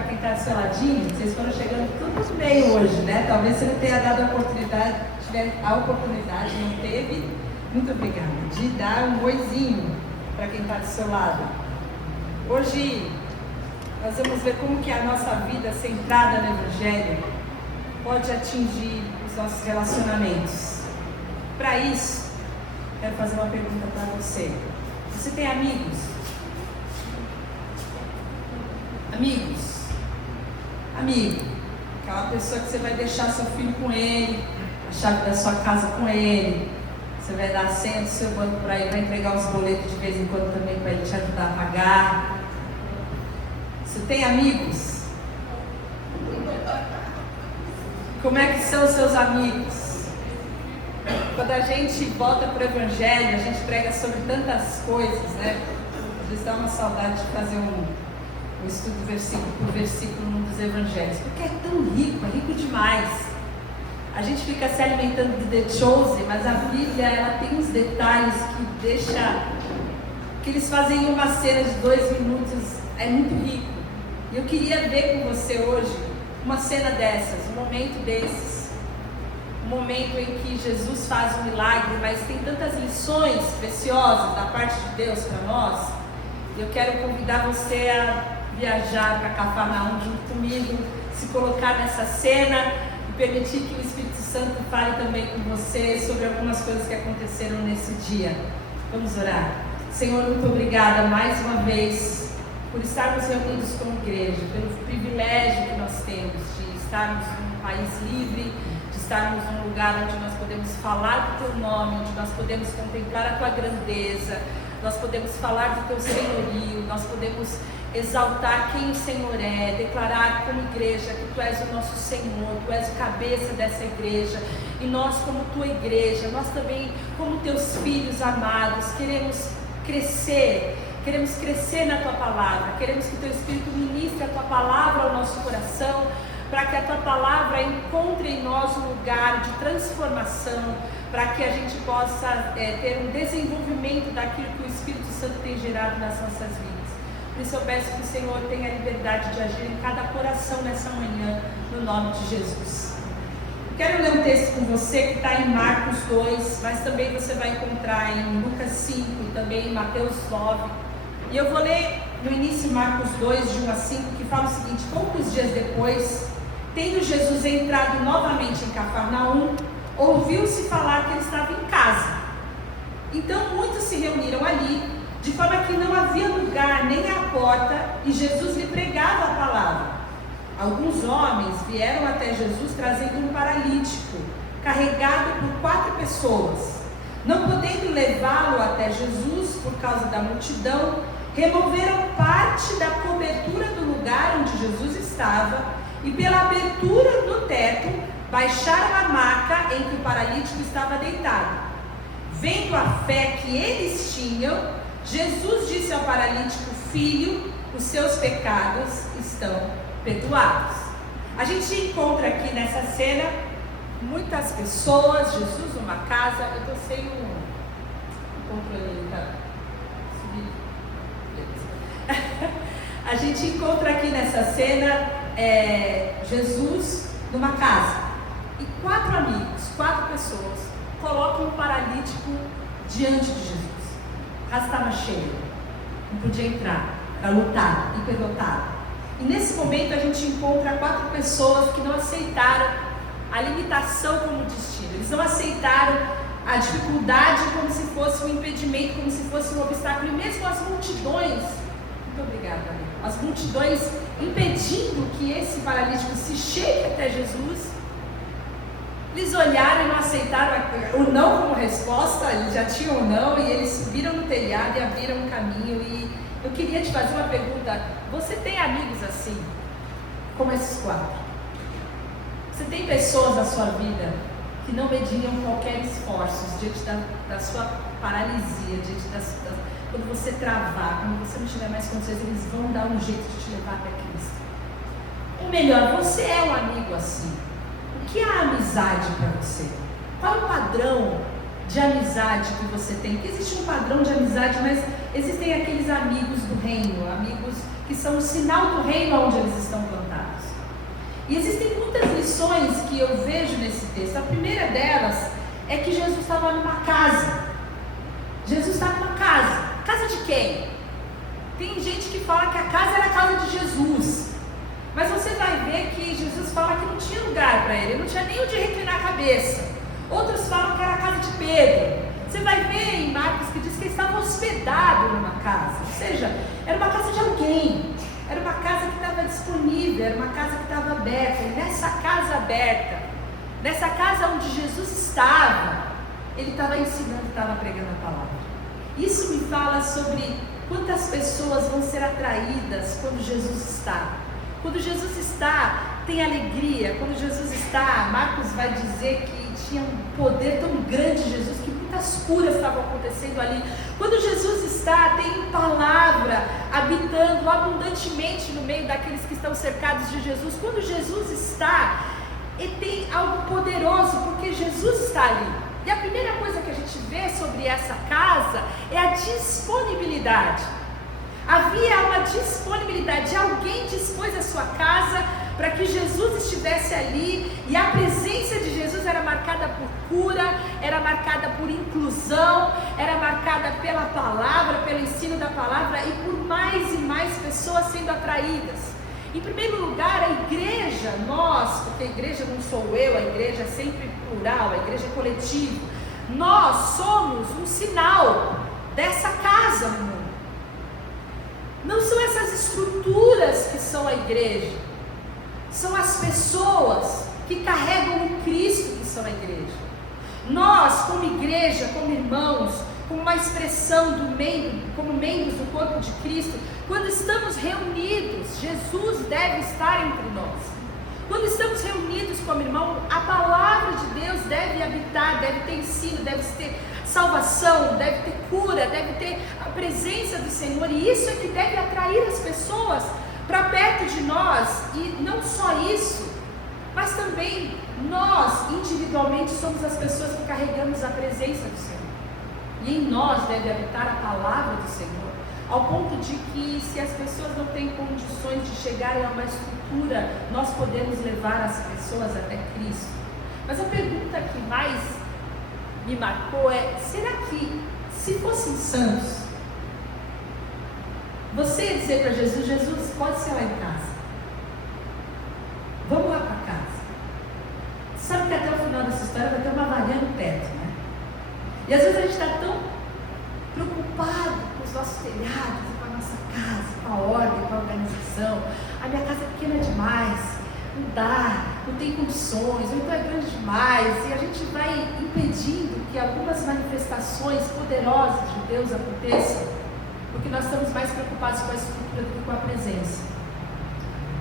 para quem está do seu ladinho, vocês foram chegando tudo bem hoje, né? Talvez você não tenha dado a oportunidade, tiver a oportunidade, não teve, muito obrigada, de dar um oizinho para quem está do seu lado. Hoje nós vamos ver como que a nossa vida centrada no Evangelho pode atingir os nossos relacionamentos. Para isso, quero fazer uma pergunta para você. Você tem amigos? Amigos? Amigo. Aquela pessoa que você vai deixar seu filho com ele, a chave da sua casa com ele, você vai dar a senha do seu banco para ele, vai entregar os boletos de vez em quando também para ele te ajudar a pagar. Você tem amigos? Como é que são os seus amigos? Quando a gente volta para o Evangelho, a gente prega sobre tantas coisas, né? Às vezes dá uma saudade de fazer um estudo versículo por versículo num dos Evangelhos, porque é tão rico, é rico demais. A gente fica se alimentando de The Chosen, mas a Bíblia, ela tem uns detalhes que eles fazem em uma cena de 2 minutos, é muito rico. E eu queria ver com você hoje uma cena dessas, um momento desses, um momento em que Jesus faz um milagre, mas tem tantas lições preciosas da parte de Deus para nós. E eu quero convidar você a viajar para Cafarnaum junto comigo, se colocar nessa cena e permitir que o Espírito Santo fale também com você sobre algumas coisas que aconteceram nesse dia. Vamos orar. Senhor, muito obrigada mais uma vez por estarmos reunidos como igreja, pelo privilégio que nós temos de estarmos num país livre, de estarmos num lugar onde nós podemos falar do Teu nome, onde nós podemos contemplar a Tua grandeza, nós podemos falar do Teu senhorio, nós podemos exaltar quem o Senhor é, declarar como igreja que Tu és o nosso Senhor, Tu és o cabeça dessa igreja, e nós como Tua igreja, nós também como Teus filhos amados, queremos crescer na Tua palavra, queremos que Teu Espírito ministre a Tua palavra ao nosso coração, para que a Tua palavra encontre em nós um lugar de transformação, para que a gente possa ter um desenvolvimento daquilo que o Espírito Santo tem gerado nas nossas vidas. Por isso eu peço que o Senhor tenha a liberdade de agir em cada coração nessa manhã, no nome de Jesus. Quero ler um texto com você que está em Marcos 2, mas também você vai encontrar em Lucas 5 e também em Mateus 9. E eu vou ler no início Marcos 2, de 1 a 5, que fala o seguinte: poucos dias depois, tendo Jesus entrado novamente em Cafarnaum, ouviu-se falar que ele estava em casa. Então muitos se reuniram ali, de forma que não havia lugar nem à porta, e Jesus lhe pregava a palavra. Alguns homens vieram até Jesus trazendo um paralítico, carregado por 4 pessoas. Não podendo levá-lo até Jesus por causa da multidão, removeram parte da cobertura do lugar onde Jesus estava e pela abertura do teto baixaram a maca em que o paralítico estava deitado. Vendo a fé que eles tinham, Jesus disse ao paralítico: filho, os seus pecados estão perdoados. A gente encontra aqui nessa cena muitas pessoas, Jesus numa casa. Eu estou sem o controle, tá? A gente encontra aqui nessa cena Jesus numa casa e 4 amigos, 4 pessoas colocam um paralítico diante de Jesus. A casa estava cheia, não podia entrar, era lotado, hiperlotado. E nesse momento a gente encontra 4 pessoas que não aceitaram a limitação como destino. Eles não aceitaram a dificuldade como se fosse um impedimento, como se fosse um obstáculo. E mesmo as multidões, muito obrigada, as multidões impedindo que esse paralítico se chegue até Jesus, eles olharam e não aceitaram o não como resposta. Eles já tinham o não e eles subiram no telhado e abriram um caminho. E eu queria te fazer uma pergunta: você tem amigos assim, como esses 4? Você tem pessoas na sua vida que não mediam qualquer esforço diante da sua paralisia, diante quando você travar, quando você não tiver mais condições, eles vão dar um jeito de te levar até Cristo. Ou melhor, você é um amigo assim. O que é a amizade para você? Qual é o padrão de amizade que você tem? Porque existe um padrão de amizade, mas existem aqueles amigos do reino, amigos que são o sinal do reino onde eles estão plantados. E existem muitas lições que eu vejo nesse texto. A primeira delas é que Jesus estava numa casa. Jesus estava numa casa. Casa de quem? Tem gente que fala que a casa era a casa de Jesus. Mas você vai ver que Jesus fala que não tinha lugar para ele, não tinha nem onde reclinar a cabeça. Outros falam que era a casa de Pedro. Você vai ver em Marcos que diz que ele estava hospedado numa casa. Ou seja, era uma casa de alguém. Era uma casa que estava disponível, era uma casa que estava aberta. E nessa casa aberta, nessa casa onde Jesus estava, ele estava ensinando, estava pregando a palavra. Isso me fala sobre quantas pessoas vão ser atraídas quando Jesus está. Quando Jesus está, tem alegria. Quando Jesus está, Marcos vai dizer que tinha um poder tão grande Jesus, que muitas curas estavam acontecendo ali. Quando Jesus está, tem palavra habitando abundantemente no meio daqueles que estão cercados de Jesus. Quando Jesus está, tem algo poderoso, porque Jesus está ali. E a primeira coisa que a gente vê sobre essa casa é a disponibilidade. Havia uma disponibilidade, alguém dispôs a sua casa para que Jesus estivesse ali, e a presença de Jesus era marcada por cura, era marcada por inclusão, era marcada pela palavra, pelo ensino da palavra, e por mais e mais pessoas sendo atraídas. Em primeiro lugar, a igreja, nós, porque a igreja não sou eu, a igreja é sempre plural, a igreja é coletivo, nós somos um sinal dessa casa no mundo. Não são essas estruturas que são a igreja, são as pessoas que carregam o Cristo que são a igreja. Nós, como igreja, como irmãos, como uma expressão do membro, como membros do corpo de Cristo, quando estamos reunidos, Jesus deve estar entre nós. Quando estamos reunidos como irmão, a palavra de Deus deve habitar, deve ter ensino, deve ter salvação, deve ter cura, deve ter a presença do Senhor, e isso é que deve atrair as pessoas para perto de nós. E não só isso, mas também nós individualmente somos as pessoas que carregamos a presença do Senhor, e em nós deve habitar a palavra do Senhor, ao ponto de que, se as pessoas não têm condições de chegarem a uma estrutura, nós podemos levar as pessoas até Cristo. Mas a pergunta que mais me marcou é: será que, se fossem santos, você ia dizer para Jesus: Jesus, pode ser lá em casa, vamos lá para casa? Sabe que até o final dessa história vai ter uma varinha no teto, né? E às vezes a gente está tão preocupado com os nossos telhados, com a nossa casa, com a ordem, com a organização. A minha casa é pequena demais, não dá, não tem condições, ou então é grande demais, e a gente vai impedindo que algumas manifestações poderosas de Deus aconteçam, porque nós estamos mais preocupados com a estrutura do que com a presença.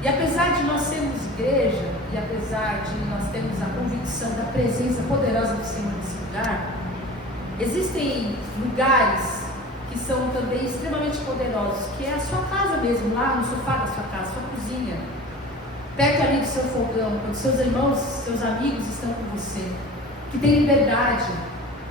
E apesar de nós sermos igreja, e apesar de nós termos a convicção da presença poderosa do Senhor nesse lugar, existem lugares que são também extremamente poderosos, que é a sua casa mesmo, lá no sofá da sua casa, sua cozinha, perto ali do seu fogão, quando seus irmãos, seus amigos estão com você, que tem liberdade,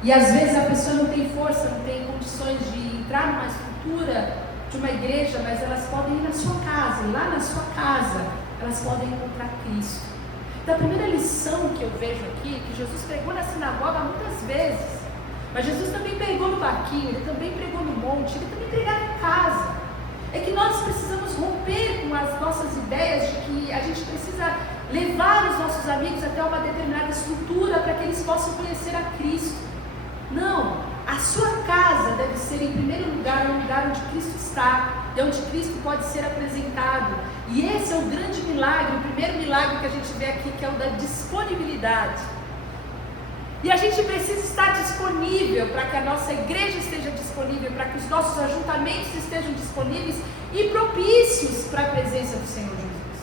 e às vezes a pessoa não tem força, não tem condições de entrar numa estrutura de uma igreja, mas elas podem ir na sua casa, e lá na sua casa elas podem encontrar Cristo. Então a primeira lição que eu vejo aqui, que Jesus pregou na sinagoga muitas vezes, mas Jesus também pregou no barquinho, ele também pregou no monte, ele também pregava em casa, é que nós precisamos romper com as nossas ideias de que a gente precisa levar os nossos amigos até uma determinada estrutura para que eles possam conhecer a Cristo. Não, a sua casa deve ser, em primeiro lugar, um lugar onde Cristo está, e onde Cristo pode ser apresentado. E esse é o grande milagre, o primeiro milagre que a gente vê aqui, que é o da disponibilidade. E a gente precisa estar disponível para que a nossa igreja esteja disponível, para que os nossos ajuntamentos estejam disponíveis e propícios para a presença do Senhor Jesus.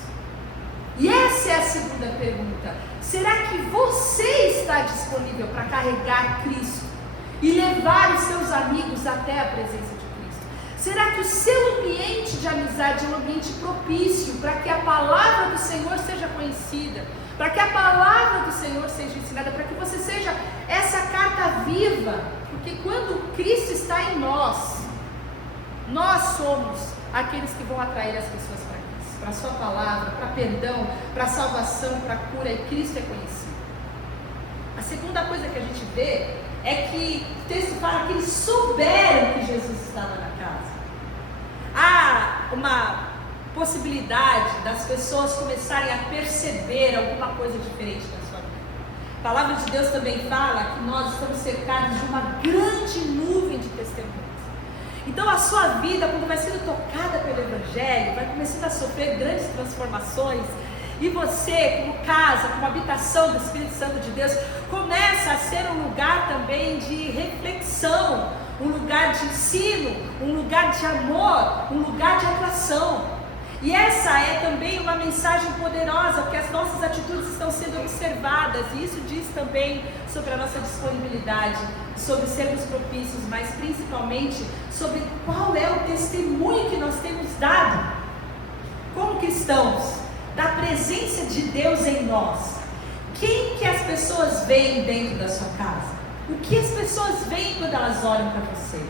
E essa é a segunda pergunta: será que você está disponível para carregar Cristo e levar os seus amigos até a presença de Cristo? Será que o seu ambiente de amizade é um ambiente propício para que a palavra do Senhor seja conhecida, para que a palavra do Senhor seja ensinada, para que você seja essa carta viva? Porque quando Cristo está em nós, nós somos aqueles que vão atrair as pessoas para Cristo, para a sua palavra, para perdão, para salvação, para cura, e Cristo é conhecido. A segunda coisa que a gente vê é que o texto fala que eles souberam que Jesus estava na casa. Há uma possibilidade das pessoas começarem a perceber alguma coisa diferente na sua vida. A palavra de Deus também fala que nós estamos cercados de uma grande nuvem de testemunhos. Então a sua vida, quando vai sendo tocada pelo Evangelho, vai começando a sofrer grandes transformações, e você, como casa, como habitação do Espírito Santo de Deus, começa a ser um lugar também de reflexão, um lugar de ensino, um lugar de amor, um lugar de atração. E essa é também uma mensagem poderosa, porque as nossas atitudes estão sendo observadas, e isso diz também sobre a nossa disponibilidade, sobre sermos propícios, mas principalmente sobre qual é o testemunho que nós temos dado como cristãos, da presença de Deus em nós. Quem que as pessoas veem dentro da sua casa? O que as pessoas veem quando elas olham para você?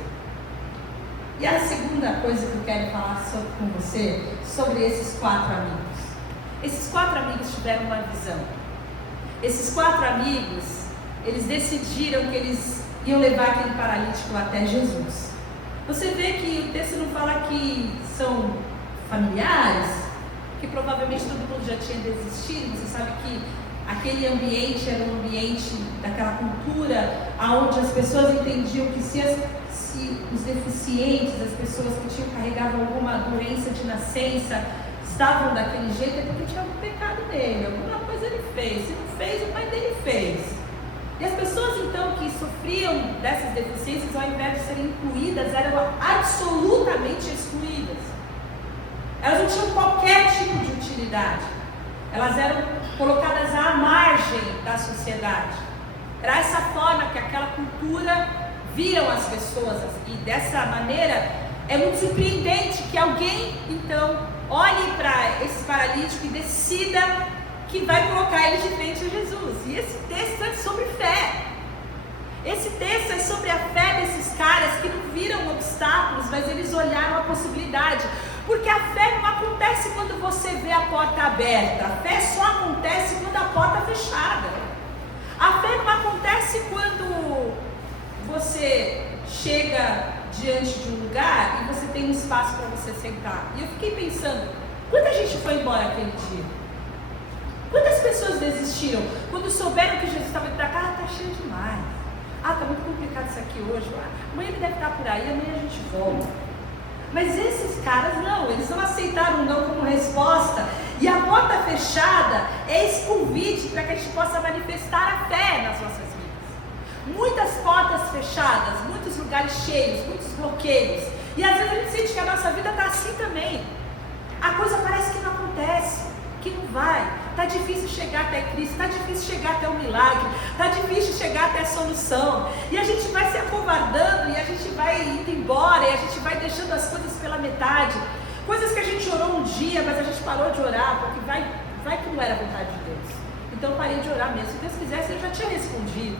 E a segunda coisa que eu quero falar com você, sobre esses 4 amigos. Esses 4 amigos tiveram uma visão. Esses 4 amigos, eles decidiram que eles iam levar aquele paralítico até Jesus. Você vê que o texto não fala que são familiares, que provavelmente todo mundo já tinha desistido. Você sabe que aquele ambiente era um ambiente daquela cultura onde as pessoas entendiam que se os deficientes, as pessoas que carregavam alguma doença de nascença, estavam daquele jeito, é porque tinha algum pecado nele, alguma coisa ele fez. Se não fez, o pai dele fez. E as pessoas então que sofriam dessas deficiências, ao invés de serem incluídas, eram absolutamente excluídas. Elas não tinham qualquer tipo de utilidade. Elas eram colocadas à margem da sociedade. Era essa forma que aquela cultura viam as pessoas. E dessa maneira é muito surpreendente que alguém então olhe para esse paralítico e decida que vai colocar ele de frente a Jesus. E esse texto é sobre fé. Esse texto é sobre a fé desses caras que não viram obstáculos, mas eles olharam a possibilidade. Porque a fé não acontece quando você vê a porta aberta. A fé só acontece quando a porta é fechada. A fé não acontece quando você chega diante de um lugar e você tem um espaço para você sentar. E eu fiquei pensando, quanta gente foi embora aquele dia? Quantas pessoas desistiram quando souberam que Jesus estava indo para cá? Está cheio demais. Está muito complicado isso aqui hoje. Amanhã ele deve estar por aí, amanhã a gente volta. Mas esses caras não, eles não aceitaram o não como resposta. E a porta fechada é esse convite para que a gente possa manifestar a fé nas nossas vidas. Muitas portas fechadas, muitos lugares cheios, muitos bloqueios. E às vezes a gente sente que a nossa vida está assim também. A coisa parece que não acontece, que não vai. Está difícil chegar até Cristo, está difícil chegar até o milagre, está difícil chegar até a solução. E a gente vai se acovardando, e a gente vai indo embora, e a gente vai deixando as coisas pela metade. Coisas que a gente orou um dia, mas a gente parou de orar, porque vai que não era a vontade de Deus. Então eu parei de orar mesmo. Se Deus quisesse, eu já tinha respondido.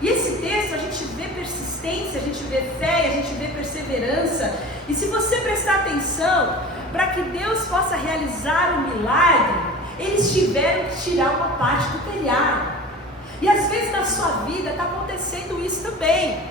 E esse texto, a gente vê persistência, a gente vê fé, a gente vê perseverança. E se você prestar atenção, para que Deus possa realizar o milagre, eles tiveram que tirar uma parte do telhado. E às vezes na sua vida está acontecendo isso também.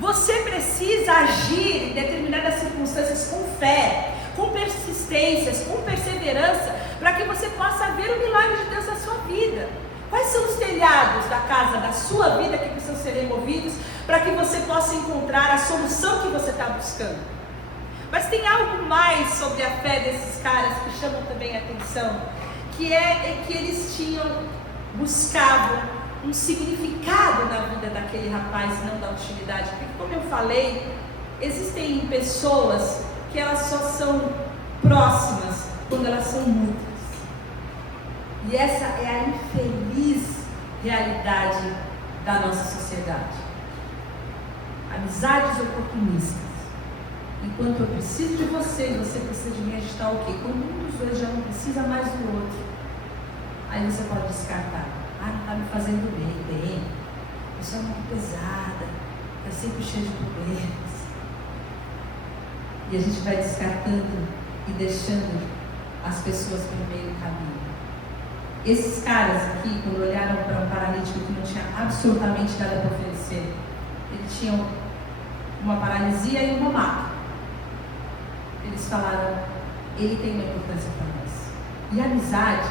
Você precisa agir em determinadas circunstâncias com fé, com persistências, com perseverança, para que você possa ver o milagre de Deus na sua vida. Quais são os telhados da casa da sua vida que precisam ser removidos para que você possa encontrar a solução que você está buscando? Mas tem algo mais sobre a fé desses caras que chamam também a atenção, que é que eles buscavam um significado na vida daquele rapaz, não da utilidade. Porque, como eu falei, existem pessoas que elas só são próximas quando elas são muitas. E essa é a infeliz realidade da nossa sociedade. Amizades oportunistas. Enquanto eu preciso de você e você precisa de mim, a gente está ok. Quando um dos dois já não precisa mais do outro, aí você pode descartar. Não está me fazendo bem. Isso é muito pesada, está sempre cheio de problemas. E a gente vai descartando e deixando as pessoas pelo meio do caminho. Esses caras aqui, quando olharam para um paralítico que não tinha absolutamente nada para oferecer, eles tinham uma paralisia e uma maca. Eles falaram, ele tem uma importância para nós. E a amizade,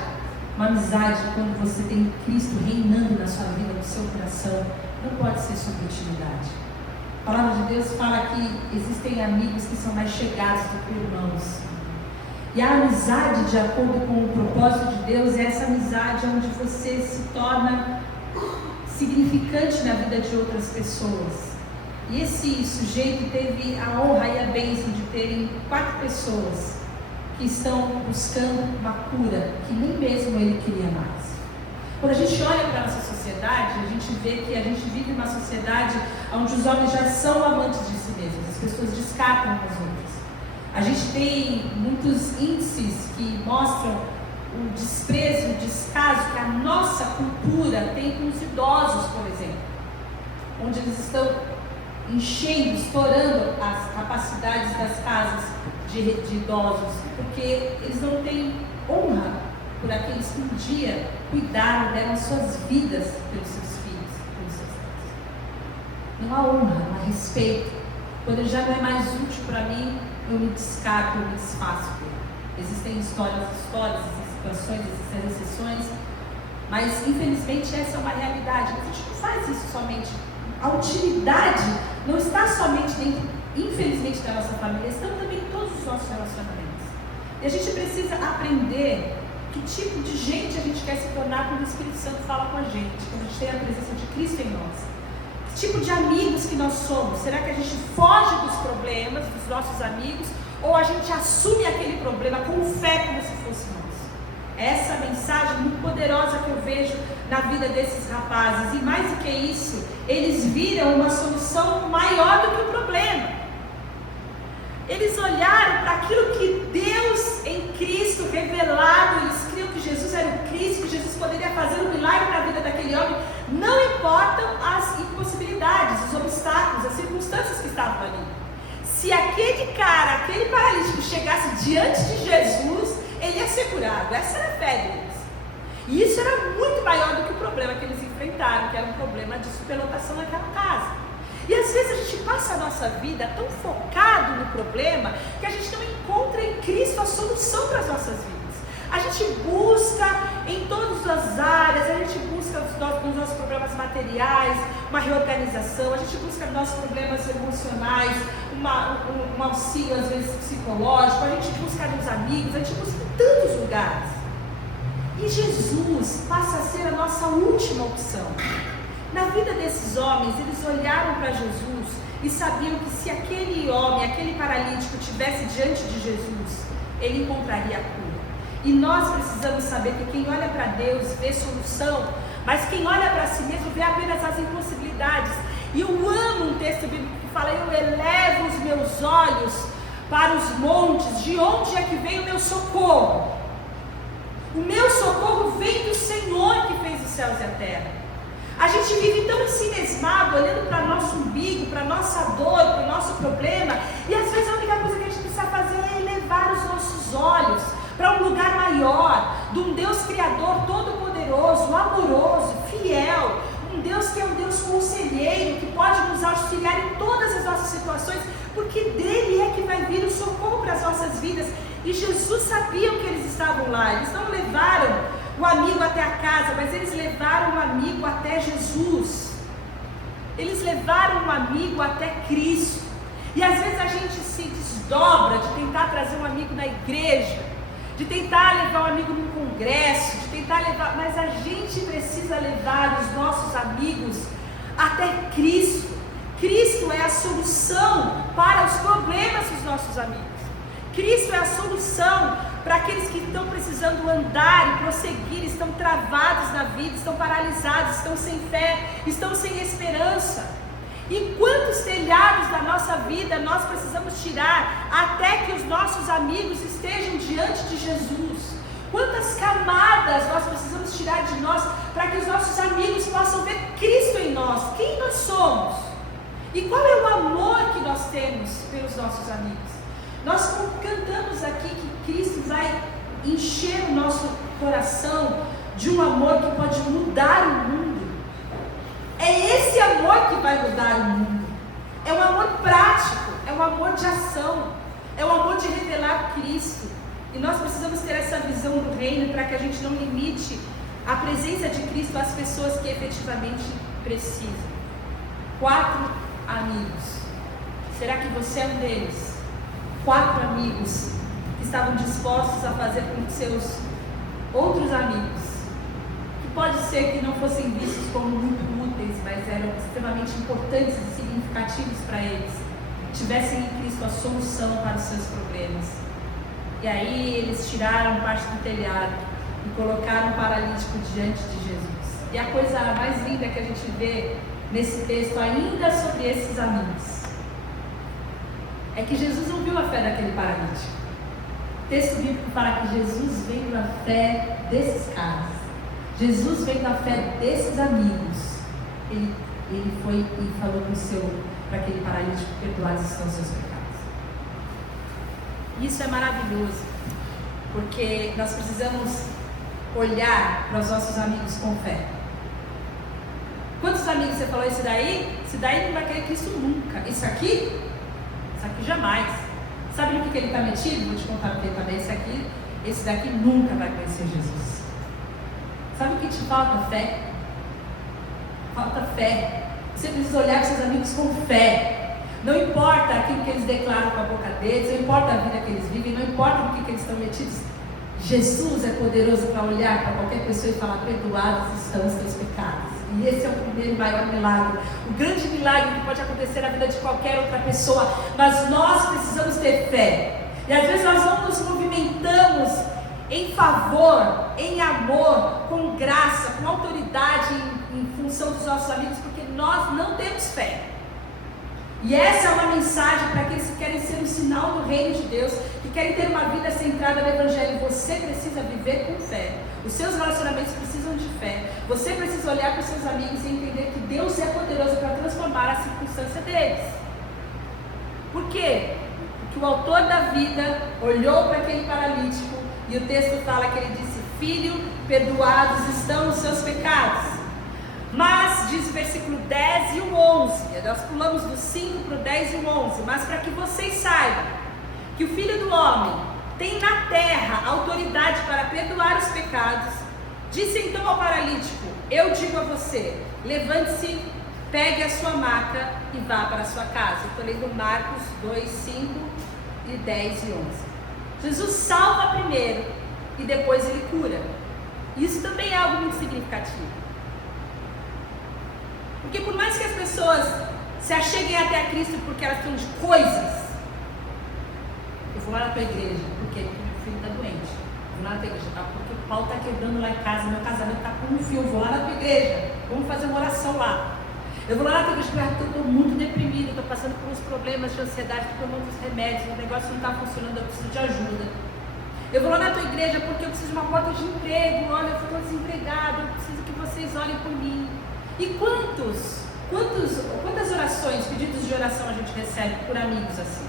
uma amizade quando você tem Cristo reinando na sua vida, no seu coração, não pode ser sobre utilidade. A palavra de Deus fala que existem amigos que são mais chegados do que irmãos. E a amizade, de acordo com o propósito de Deus, é essa amizade onde você se torna significante na vida de outras pessoas. E esse sujeito teve a honra e a bênção de terem 4 pessoas que estão buscando uma cura que nem mesmo ele queria mais. Quando a gente olha para a nossa sociedade, a gente vê que a gente vive uma sociedade onde os homens já são amantes de si mesmos, as pessoas descartam umas outras. A gente tem muitos índices que mostram o desprezo, o descaso que a nossa cultura tem com os idosos, por exemplo, onde eles estão enchendo, estourando as capacidades das casas de idosos, porque eles não têm honra por aqueles que um dia cuidaram, deram as suas vidas pelos seus filhos, pelos seus pais. Não há honra, não há respeito. Quando ele já não é mais útil para mim, eu me descarto, eu me desfaço dele. Existem histórias, situações, existem exceções, mas infelizmente essa é uma realidade. A gente não faz isso somente. A utilidade não está somente dentro, infelizmente, da nossa família, estão também em todos os nossos relacionamentos. E a gente precisa aprender que tipo de gente a gente quer se tornar quando o Espírito Santo fala com a gente, quando a gente tem a presença de Cristo em nós. Que tipo de amigos que nós somos? Será que a gente foge dos problemas dos nossos amigos ou a gente assume aquele problema com fé como se fosse nosso? Essa mensagem muito poderosa que eu vejo na vida desses rapazes. E mais do que isso, eles viram uma solução maior do que o problema. Eles olharam para aquilo que Deus em Cristo revelado, eles criam que Jesus era o Cristo, que Jesus poderia fazer um milagre na vida daquele homem. Não importam as impossibilidades, os obstáculos, as circunstâncias que estavam ali. Se aquele cara, aquele paralítico chegasse diante de Jesus, ele ia ser curado. Essa era a fé deles. E isso era muito maior do que o problema que eles enfrentaram, que era um problema de superlotação naquela casa. E às vezes a gente passa a nossa vida tão focado no problema que a gente não encontra em Cristo a solução para as nossas vidas. A gente busca em todas as áreas, a gente busca nos nossos problemas materiais, uma reorganização, a gente busca nos nossos problemas emocionais, um auxílio às vezes psicológico, a gente busca nos amigos, a gente busca em tantos lugares. E Jesus passa a ser a nossa última opção. Na vida desses homens, eles olharam para Jesus e sabiam que se aquele homem, aquele paralítico estivesse diante de Jesus, ele encontraria a cura. E nós precisamos saber que quem olha para Deus vê solução, mas quem olha para si mesmo vê apenas as impossibilidades. E eu amo um texto bíblico que fala: eu elevo os meus olhos para os montes, de onde é que vem o meu socorro? O meu socorro vem do Senhor que fez os céus e a terra. A gente vive tão ensimesmado, olhando para nosso umbigo, para nossa dor, para o nosso problema, e às vezes a única coisa que a gente precisa fazer é elevar os nossos olhos para um lugar maior, de um Deus Criador todo-poderoso, amoroso, fiel, um Deus que é um Deus conselheiro, que pode nos auxiliar em todas as nossas situações, porque dele é que vai vir o socorro para as nossas vidas. E Jesus sabia que eles estavam lá, eles não levaram o amigo até a casa, mas eles levaram o amigo até Jesus. Eles levaram o amigo até Cristo. E às vezes a gente se desdobra de tentar trazer um amigo na igreja, de tentar levar um amigo num congresso, de tentar levar, mas a gente precisa levar os nossos amigos até Cristo. Cristo é a solução para os problemas dos nossos amigos. Cristo é a solução para aqueles que estão precisando andar e prosseguir, estão travados na vida, estão paralisados, estão sem fé, estão sem esperança. E quantos telhados da nossa vida nós precisamos tirar até que os nossos amigos estejam diante de Jesus? Quantas camadas nós precisamos tirar de nós para que os nossos amigos possam ver Cristo em nós, quem nós somos? E qual é o amor que nós temos pelos nossos amigos? Nós cantamos aqui que Cristo vai encher o nosso coração de um amor que pode mudar o mundo. É esse amor que vai mudar o mundo. É um amor prático, é um amor de ação, é um amor de revelar Cristo. E nós precisamos ter essa visão do reino para que a gente não limite a presença de Cristo às pessoas que efetivamente precisam. 4 amigos. Será que você é um deles? 4 amigos que estavam dispostos a fazer com que seus outros amigos, que pode ser que não fossem vistos como muito úteis, mas eram extremamente importantes e significativos para eles, tivessem em Cristo a solução para os seus problemas. E aí eles tiraram parte do telhado e colocaram o paralítico diante de Jesus. E a coisa mais linda que a gente vê nesse texto, ainda sobre esses amigos, é que Jesus não viu a fé daquele paralítico. O texto bíblico fala que Jesus veio na fé desses caras. Jesus veio na fé desses amigos. Ele foi e falou para aquele paralítico: perdoados estão os seus pecados. Isso é maravilhoso, porque nós precisamos olhar para os nossos amigos com fé. Quantos amigos você falou? Esse daí não vai querer Cristo nunca. Isso aqui jamais. Sabe no que ele está metido? Vou te contar o que ele está metido. Esse daqui nunca vai conhecer Jesus. Sabe o que te falta? Fé. Falta fé. Você precisa olhar para seus amigos com fé. Não importa aquilo que eles declaram com a boca deles, não importa a vida que eles vivem, não importa no que eles estão metidos. Jesus é poderoso para olhar para qualquer pessoa e falar: perdoados estão os teus pecados. E esse é o primeiro e maior milagre, o grande milagre que pode acontecer na vida de qualquer outra pessoa. Mas nós precisamos ter fé. E às vezes nós não nos movimentamos em favor, em amor, com graça, com autoridade em função dos nossos amigos, porque nós não temos fé. E essa é uma mensagem para aqueles que querem ser um sinal do reino de Deus, que querem ter uma vida centrada no Evangelho. Você precisa viver com fé. Os seus relacionamentos precisam de fé. Você precisa olhar para os seus amigos e entender que Deus é poderoso para transformar a circunstância deles. Por quê? Porque o autor da vida olhou para aquele paralítico e o texto fala que ele disse: filho, perdoados estão os seus pecados. Mas, diz o versículo 10 e o 11, nós pulamos do 5 para o 10 e o 11, mas para que vocês saibam que o Filho do Homem tem na terra autoridade para perdoar os pecados, disse então ao paralítico: eu digo a você, levante-se, pegue a sua maca e vá para a sua casa. Estou lendo Marcos 2, 5 e 10 e 11. Jesus salva primeiro e depois ele cura. Isso também é algo muito significativo. Porque por mais que as pessoas se acheguem até a Cristo porque elas precisam de coisas, eu vou lá na tua igreja, porque meu filho está doente. Eu vou lá na tua igreja, tá? Porque o pau está quebrando lá em casa, meu casamento está com um fio. Eu vou lá na tua igreja, vamos fazer uma oração lá. Eu vou lá na tua igreja porque eu estou muito deprimido, estou passando por uns problemas de ansiedade, estou tomando uns remédios, o negócio não está funcionando, eu preciso de ajuda. Eu vou lá na tua igreja porque eu preciso de uma porta de emprego, olha, eu estou desempregado, eu preciso que vocês olhem por mim. E quantas orações, pedidos de oração a gente recebe por amigos assim?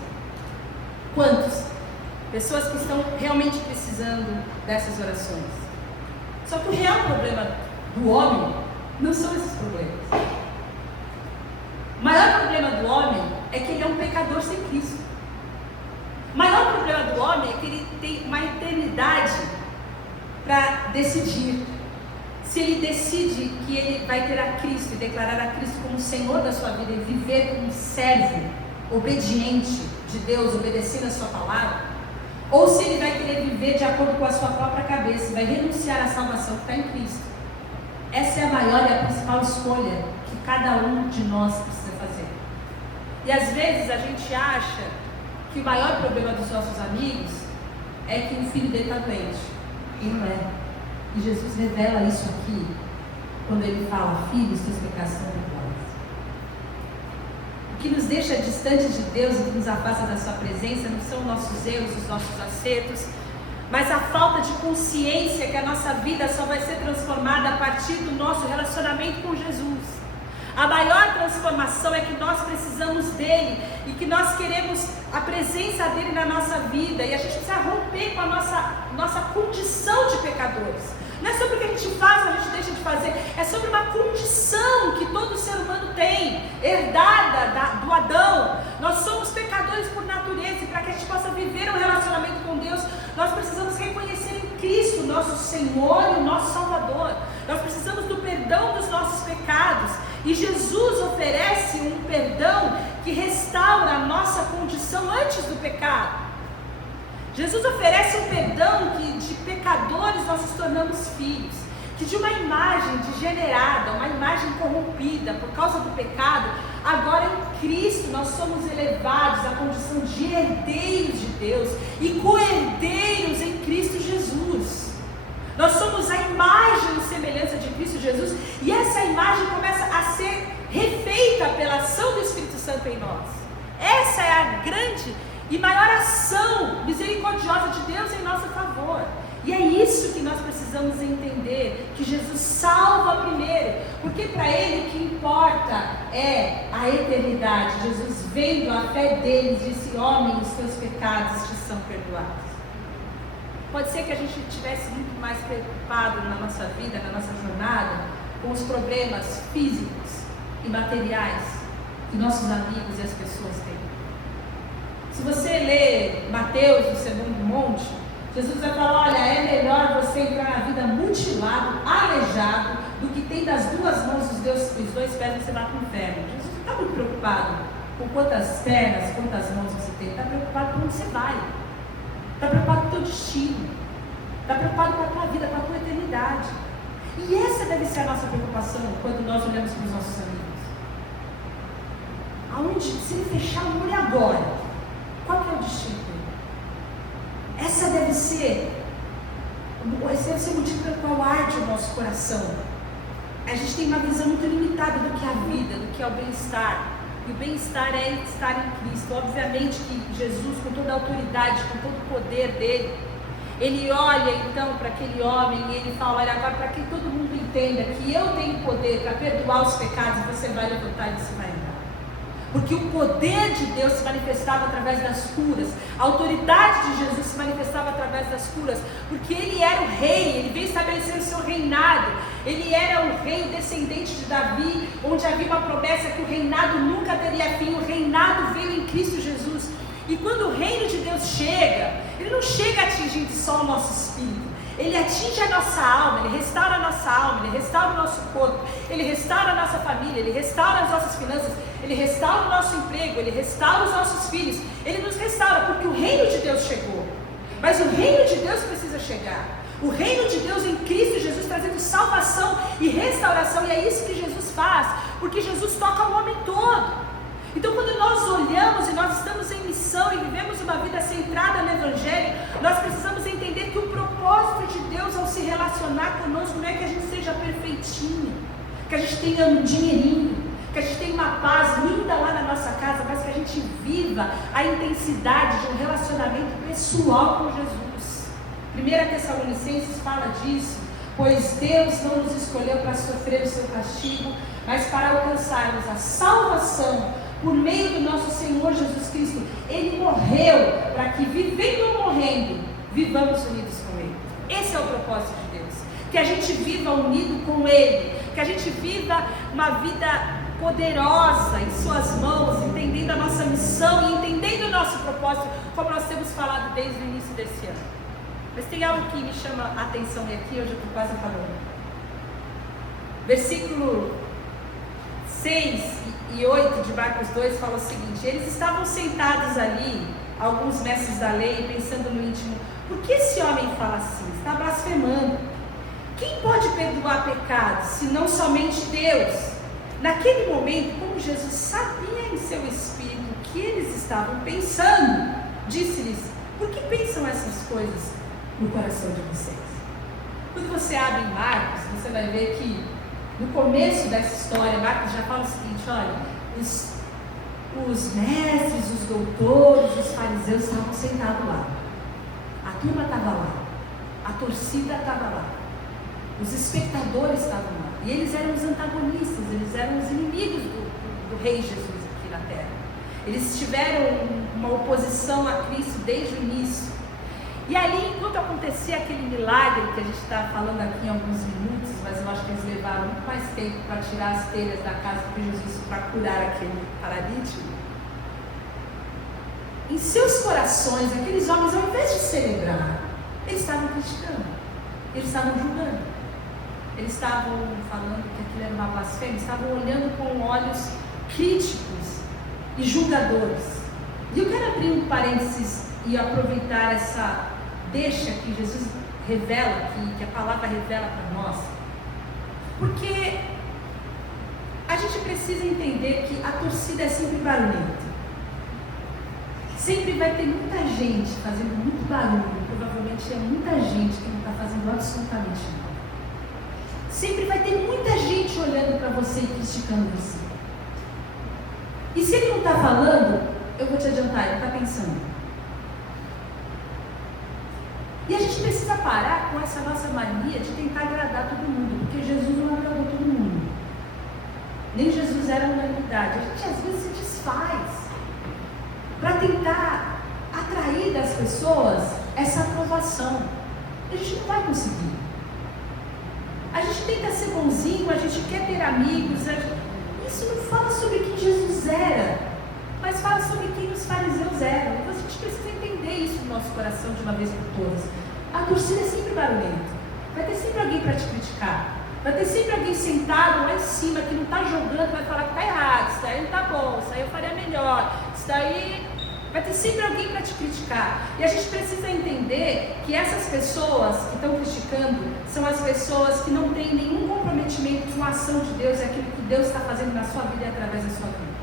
Quantos? Pessoas que estão realmente precisando dessas orações. Só que o real problema do homem não são esses problemas. O maior problema do homem é que ele é um pecador sem Cristo. O maior problema do homem é que ele tem uma eternidade para decidir. Se ele decide que ele vai ter a Cristo e declarar a Cristo como Senhor da sua vida e viver como um servo obediente de Deus, obedecendo a sua palavra, ou se ele vai querer viver de acordo com a sua própria cabeça e vai renunciar à salvação que está em Cristo. Essa é a maior e a principal escolha que cada um de nós precisa fazer. E às vezes a gente acha que o maior problema dos nossos amigos é que o filho dele está doente. E não é. E Jesus revela isso aqui, quando ele fala: filho, os teus pecados são perdoados. O que nos deixa distante de Deus e que nos afasta da sua presença não são nossos erros, os nossos acertos, mas a falta de consciência que a nossa vida só vai ser transformada a partir do nosso relacionamento com Jesus. A maior transformação é que nós precisamos dele e que nós queremos a presença dele na nossa vida, e a gente precisa romper com a nossa condição de pecadores. Não é sobre o que a gente faz ou a gente deixa de fazer, é sobre uma condição que todo ser humano tem, herdada do Adão. Nós somos pecadores por natureza, e para que a gente possa viver um relacionamento com Deus, nós precisamos reconhecer em Cristo o nosso Senhor e o nosso Salvador. Nós precisamos do perdão dos nossos pecados, e Jesus oferece um perdão que restaura a nossa condição antes do pecado. Jesus oferece um perdão que de pecadores nós nos tornamos filhos, que de uma imagem degenerada, uma imagem corrompida por causa do pecado, agora em Cristo nós somos elevados à condição de herdeiros de Deus e co-herdeiros em Cristo Jesus. Nós somos a imagem e semelhança de Cristo Jesus, e essa imagem começa a ser refeita pela ação do Espírito Santo em nós. Essa é a grande e maior ação misericordiosa de Deus em nosso favor. E é isso que nós precisamos entender, que Jesus salva primeiro, porque para Ele o que importa é a eternidade. Jesus, vendo a fé deles, disse: homem, os teus pecados te são perdoados. Pode ser que a gente estivesse muito mais preocupado na nossa vida, na nossa jornada, com os problemas físicos e materiais que nossos amigos e as pessoas têm. Se você ler Mateus, o Sermão do Monte, Jesus vai falar: olha, é melhor você entrar na vida mutilado, aleijado, do que tem das duas mãos os dois pés você vai para o inferno. Jesus não está muito preocupado com quantas pernas, quantas mãos você tem, está preocupado com onde você vai, está preocupado com o teu destino, está preocupado com a tua vida, com a tua eternidade. E essa deve ser a nossa preocupação quando nós olhamos para os nossos amigos. Aonde, se ele fechar o olho agora, qual que é o destino dele? Esse deve ser o motivo pelo qual arde o nosso coração. A gente tem uma visão muito limitada do que é a vida, do que é o bem-estar. E o bem-estar é estar em Cristo. Obviamente que Jesus, com toda a autoridade, com todo o poder dele, ele olha então para aquele homem e ele fala: olha, agora para que todo mundo entenda que eu tenho poder para perdoar os pecados, você vai levantar e você vai andar. Porque o poder de Deus se manifestava através das curas, a autoridade de Jesus se manifestava através das curas, porque ele era o rei, ele veio estabelecer o seu reinado, ele era o rei, o descendente de Davi, onde havia uma promessa que o reinado nunca teria fim. O reinado veio em Cristo Jesus, e quando o reino de Deus chega, ele não chega atingindo só o nosso espírito, ele atinge a nossa alma, ele restaura a nossa alma, ele restaura o nosso corpo, ele restaura a nossa família, ele restaura as nossas finanças, ele restaura o nosso emprego, ele restaura os nossos filhos, ele nos restaura, porque o reino de Deus chegou. Mas o reino de Deus precisa chegar, o reino de Deus em Cristo Jesus, trazendo salvação e restauração, e é isso que Jesus faz, porque Jesus toca o homem todo. Então, quando nós olhamos e nós estamos em missão e vivemos uma vida centrada no Evangelho, nós precisamos entender que o propósito de Deus ao se relacionar conosco não é que a gente seja perfeitinho, que a gente tenha um dinheirinho, que a gente tenha uma paz linda lá na nossa casa, mas que a gente viva a intensidade de um relacionamento pessoal com Jesus. 1 Tessalonicenses fala disso: pois Deus não nos escolheu para sofrer o seu castigo, mas para alcançarmos a salvação por meio do nosso Senhor Jesus Cristo. Ele morreu para que, vivendo ou morrendo, vivamos unidos com Ele. Esse é o propósito de Deus, que a gente viva unido com Ele, que a gente viva uma vida poderosa em suas mãos, entendendo a nossa missão e entendendo o nosso propósito, como nós temos falado desde o início desse ano. Mas tem algo que me chama a atenção, e aqui eu já estou quase falando. Versículo 6 e 8 de Marcos 2 fala o seguinte: eles estavam sentados ali, alguns mestres da lei, pensando no íntimo: por que esse homem fala assim? Está blasfemando. Quem pode perdoar pecados, senão somente Deus? Naquele momento, como Jesus sabia em seu espírito o que eles estavam pensando, disse-lhes: por que pensam essas coisas no coração de vocês? Quando você abre em Marcos, você vai ver que no começo dessa história, Marcos já fala o seguinte: olha, os mestres, os doutores, os fariseus estavam sentados lá, a turma estava lá, a torcida estava lá, os espectadores estavam lá. E eles eram os antagonistas, eles eram os inimigos do rei Jesus aqui na terra. Eles tiveram uma oposição a Cristo desde o início. E ali, enquanto acontecia aquele milagre que a gente está falando aqui em alguns minutos, mas eu acho que eles levaram muito mais tempo para tirar as telhas da casa de Jesus para curar aquele paralítico, em seus corações, aqueles homens, ao invés de celebrar, eles estavam criticando, eles estavam julgando, eles estavam falando que aquilo era uma blasfêmia, eles estavam olhando com olhos críticos e julgadores. E eu quero abrir um parênteses e aproveitar essa deixa que Jesus revela aqui, que a palavra revela para nós, porque a gente precisa entender que a torcida é sempre barulhenta. Sempre vai ter muita gente fazendo muito barulho, provavelmente é muita gente que não está fazendo absolutamente nada. Sempre vai ter muita gente olhando para você e criticando você. E se ele não está falando, eu vou te adiantar, ele está pensando. E a gente precisa parar com essa nossa mania de tentar agradar todo mundo, porque Jesus não agradou todo mundo. Nem Jesus era unanimidade. A gente às vezes se desfaz para tentar atrair das pessoas essa aprovação. A gente não vai conseguir. A gente tenta ser bonzinho, a gente quer ter amigos. Isso não fala sobre quem Jesus era, mas fala sobre quem os fariseus eram. Então a gente precisa entender isso no nosso coração de uma vez por todas. A torcida é sempre barulhenta. Vai ter sempre alguém para te criticar. Vai ter sempre alguém sentado lá em cima que não está jogando, vai falar que está errado, isso daí não está bom, isso aí eu faria melhor, isso daí... Vai ter sempre alguém para te criticar. E a gente precisa entender que essas pessoas que estão criticando são as pessoas que não têm nenhum comprometimento com a ação de Deus e aquilo que Deus está fazendo na sua vida e através da sua vida.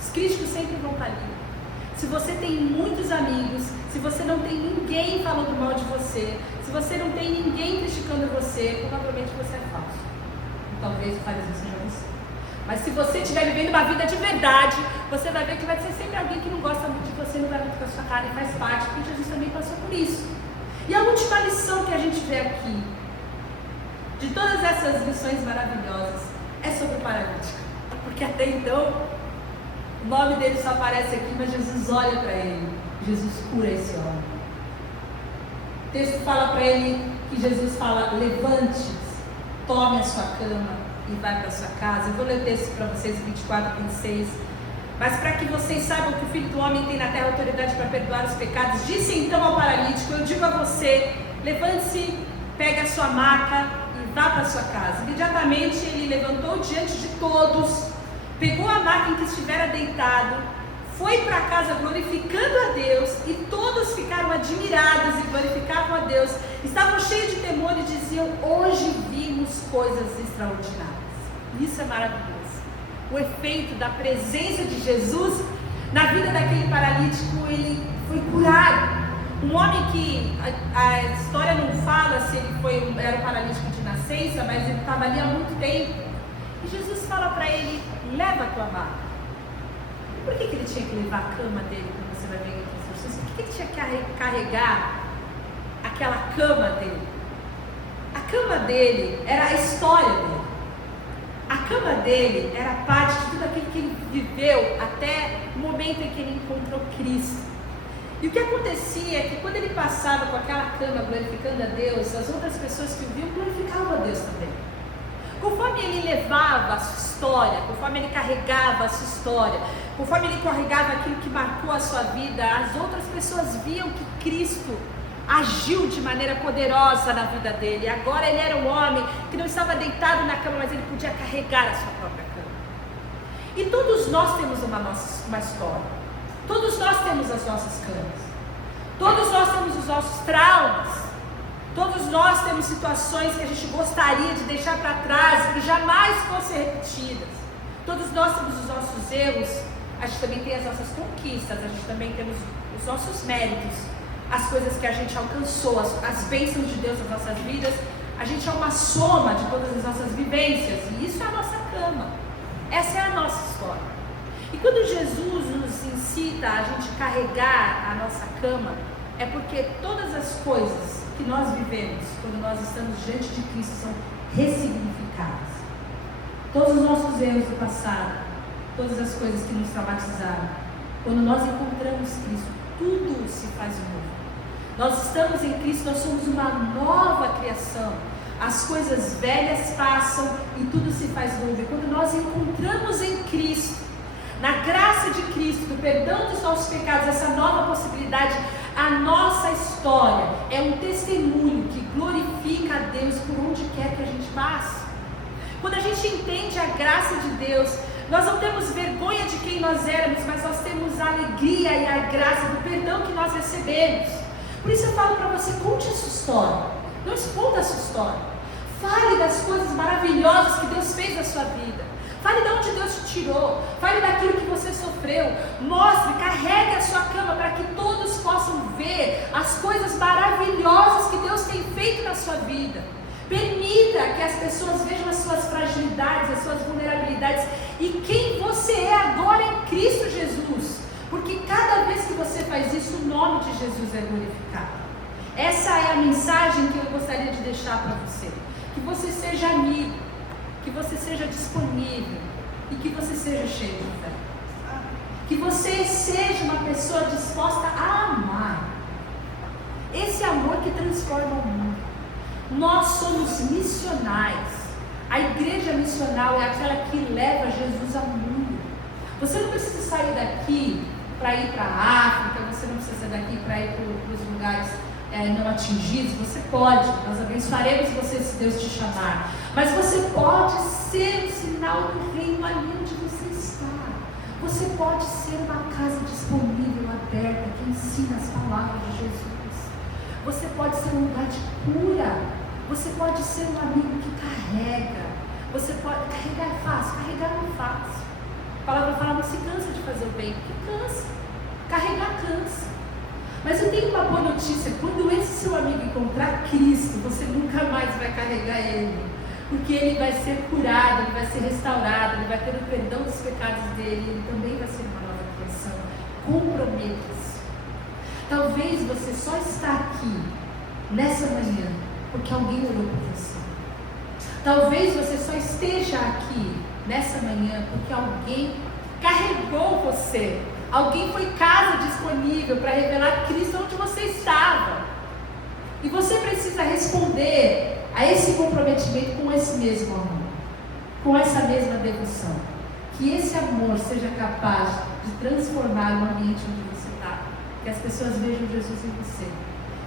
Os críticos sempre vão estar ali. Se você tem muitos amigos, se você não tem ninguém falando mal de você, se você não tem ninguém criticando você, provavelmente você é falso. E talvez o fariseu seja você. Mas se você estiver vivendo uma vida de verdade, você vai ver que vai ser sempre alguém que não gosta muito de você, não vai muito com a sua cara e faz parte, porque Jesus também passou por isso. E a última lição que a gente vê aqui, de todas essas lições maravilhosas, é sobre o paralítico. Porque até então, o nome dele só aparece aqui, mas Jesus olha para ele, Jesus cura esse homem. O texto fala para ele, que Jesus fala, levante-se, tome a sua cama e vai para sua casa. Eu vou ler o texto para vocês, 24 e 26. Mas para que vocês saibam que o Filho do Homem tem na terra autoridade para perdoar os pecados, disse então ao paralítico, eu digo a você, levante-se, pegue a sua maca e vá para sua casa. Imediatamente ele levantou diante de todos, pegou a maca em que estivera deitado, foi para casa glorificando a Deus, e todos ficaram admirados e glorificavam a Deus. Estavam cheios de temor e diziam, hoje vimos coisas extraordinárias. Isso é maravilhoso. O efeito da presença de Jesus na vida daquele paralítico, ele foi curado. Um homem que a história não fala se ele era um paralítico de nascença, mas ele estava ali há muito tempo. E Jesus fala para ele, leva a tua maca. E por que ele tinha que levar a cama dele, como você vai ver aqui nas instruções? Por que ele tinha que carregar aquela cama dele? A cama dele era a história dele. A cama dele era parte de tudo aquilo que ele viveu até o momento em que ele encontrou Cristo. E o que acontecia é que quando ele passava com aquela cama glorificando a Deus, as outras pessoas que o viam glorificavam a Deus também. Conforme ele levava a sua história, conforme ele carregava a sua história, conforme ele carregava aquilo que marcou a sua vida, as outras pessoas viam que Cristo agiu de maneira poderosa na vida dele. Agora ele era um homem que não estava deitado na cama, mas ele podia carregar a sua própria cama. E todos nós temos uma história. Todos nós temos as nossas camas. Todos nós temos os nossos traumas. Todos nós temos situações que a gente gostaria de deixar para trás, que jamais fossem repetidas. Todos nós temos os nossos erros. A gente também tem as nossas conquistas. A gente também temos os nossos méritos. As coisas que a gente alcançou, as bênçãos de Deus nas nossas vidas. A gente é uma soma de todas as nossas vivências. E isso é a nossa cama. Essa é a nossa história. E quando Jesus nos incita a gente carregar a nossa cama, é porque todas as coisas que nós vivemos, quando nós estamos diante de Cristo, são ressignificadas. Todos os nossos erros do passado, todas as coisas que nos traumatizaram, quando nós encontramos Cristo, tudo se faz novo. Nós estamos em Cristo, nós somos uma nova criação. As coisas velhas passam e tudo se faz novo. E quando nós encontramos em Cristo, na graça de Cristo, do perdão dos nossos pecados, essa nova possibilidade, a nossa história é um testemunho que glorifica a Deus por onde quer que a gente passe. Quando a gente entende a graça de Deus, nós não temos vergonha de quem nós éramos, mas nós temos a alegria e a graça do perdão que nós recebemos. Por isso eu falo para você, conte a sua história, não esconda a sua história. Fale das coisas maravilhosas que Deus fez na sua vida. Fale de onde Deus te tirou. Fale daquilo que você sofreu. Mostre, carregue a sua cama para que todos possam ver as coisas maravilhosas que Deus tem feito na sua vida. Permita que as pessoas vejam as suas fragilidades, as suas vulnerabilidades e quem você é agora em Cristo Jesus. Porque cada vez que você faz isso, o nome de Jesus é glorificado. Essa é a mensagem que eu gostaria de deixar para você. Que você seja amigo, que você seja disponível e que você seja cheio de fé. Que você seja uma pessoa disposta a amar. Esse amor que transforma o mundo. Nós somos missionais. A igreja missional é aquela que leva Jesus ao mundo. Você não precisa sair daqui para ir para a África, você não precisa sair daqui para ir para os lugares não atingidos. Você pode, nós abençoaremos você se Deus te chamar, mas você pode ser um sinal do reino ali onde você está. Você pode ser uma casa disponível, aberta, que ensina as palavras de Jesus. Você pode ser um lugar de cura. Você pode ser um amigo que carrega. Você pode carregar, é fácil, carregar não é fácil. A palavra fala, não se cansa de fazer o bem, porque cansa, carregar cansa. Mas eu tenho uma boa notícia, quando esse seu amigo encontrar Cristo, você nunca mais vai carregar ele, porque ele vai ser curado, ele vai ser restaurado, ele vai ter o perdão dos pecados dele, ele também vai ser uma nova criação. Comprometa-se. Talvez você só está aqui, nessa manhã, porque alguém orou por você. Talvez você só esteja aqui, nessa manhã, porque alguém carregou você. Alguém foi casa disponível para revelar Cristo onde você estava. E você precisa responder a esse comprometimento com esse mesmo amor, com essa mesma devoção. Que esse amor seja capaz de transformar o ambiente onde você está. Que as pessoas vejam Jesus em você.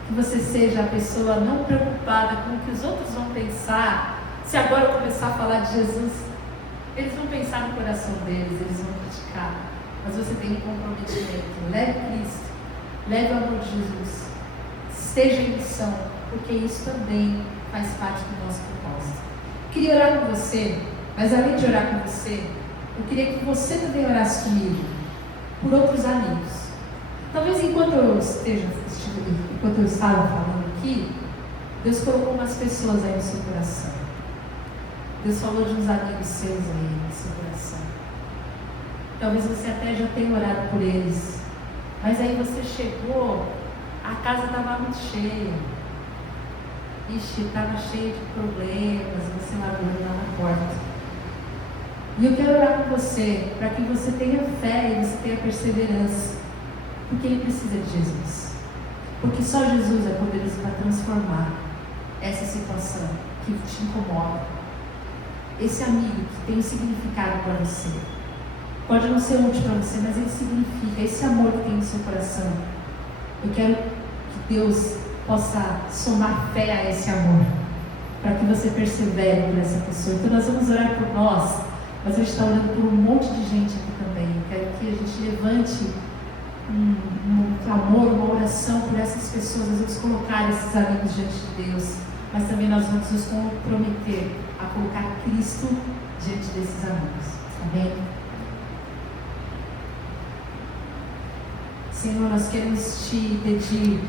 Que você seja a pessoa não preocupada com o que os outros vão pensar. Se agora eu começar a falar de Jesus, eles vão pensar no coração deles, eles vão criticar. Mas você tem um comprometimento. Leve Cristo, leve o amor de Jesus, esteja em missão, porque isso também faz parte do nosso propósito. Eu queria orar com você, mas além de orar com você, eu queria que você também orasse comigo por outros amigos. Talvez enquanto eu estava falando aqui, Deus colocou umas pessoas aí no seu coração. Deus falou de uns amigos seus aí no seu coração. Talvez você até já tenha orado por eles, mas aí você chegou, a casa estava muito cheia. Estava cheia de problemas, você largou lá na porta. E eu quero orar com você, para que você tenha fé e você tenha perseverança, porque ele precisa de Jesus. Porque só Jesus é poderoso para transformar essa situação que te incomoda. Esse amigo que tem um significado para você. Pode não ser útil para você, mas ele significa, esse amor que tem no seu coração. Eu quero que Deus possa somar fé a esse amor, para que você persevere por essa pessoa. Então nós vamos orar por nós, mas a gente está orando por um monte de gente aqui também. Eu quero que a gente levante um clamor, uma oração por essas pessoas. Nós vamos colocar esses amigos diante de Deus, mas também nós vamos nos comprometer a colocar Cristo diante desses amigos. Amém? Senhor, nós queremos te pedir